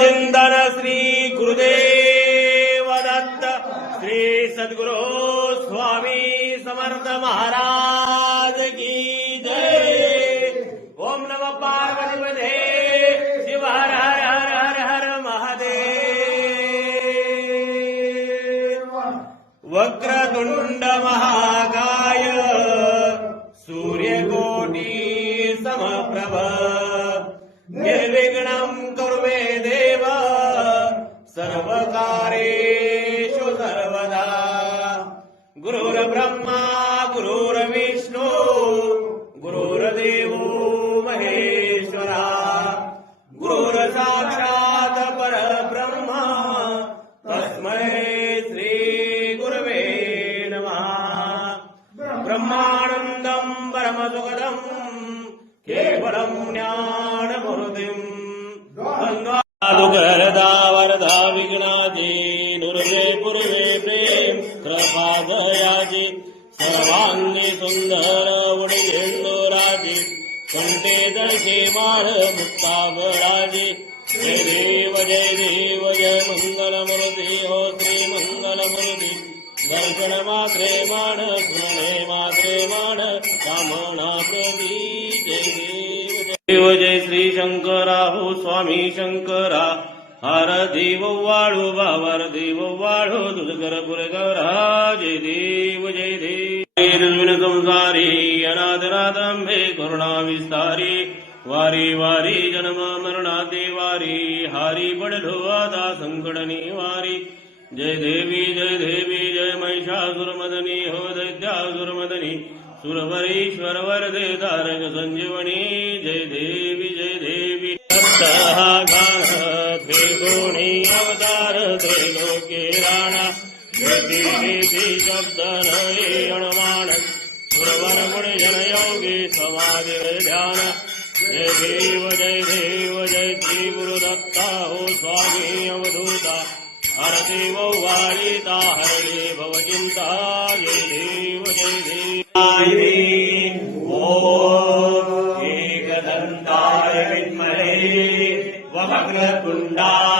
चिंतन श्री गुरुदेव दत्त श्री सद्गुरु स्वामी समर्थ महाराज की जय। ओम नमः पार्वतीपते शिव हर हर हर हर हर महादेव। वक्रतुंड महाकाय सूर्यकोटि समप्रभ निर्विघ्नं कुरु मे देव सर्वकार्येषु सर्वदा। गुरुर्ब्रह्मा गुरुर्विष्णु गुरुर्देवो महेश्वरा गुरुर्साक्षात् परब्रह्म तस्मै श्री गुरवे नमः। ब्रह्मानन्दं परमसुखदं केवलं ज्ञानमूर्तिम् गंगाधरदा वरदा विघ्नाजी नुर्वे पूर्वे प्रेम कृपादयाजी सर्वांगी सुंदर उडगेंदुराजी कंठे जळके माळ मुक्ताबराजी। जय देव जय देव जय मंगलमूर्ती हो श्री मंगलमूर्ती। दर्शन मात्रे मान स्मरणे मात्रे मान कामना प्रदी। जय देव जय श्री शंकरा हो स्वामी शंकरा हर देव वाळू बावर देव वाळू दुष्कर पुरगरा। जय देव जय देव संसारी अनाथनाथ अंबे करुणा विस्तारी वारी वारी जन्म मरणाते वारी हारी पडलो आता संकट निवारी। जय देवी जय महिषासुरमदनी हो दैत्यासुरमदनी सुरवरीश्वर वरदे तारक संजीवनी। जय देवी त्रिगुणी अवतार त्रैलोक्य राणा रीति शब्द नयणमान सुरवर मुनि जन योगी समाधि ध्यान। जय देव जय श्री गुरुदत्ता हो स्वामी अवधूता हर देव वारिता हरे भवचिंता। जय देव ओम एकदंताय विद्महे वक्रतुंडाय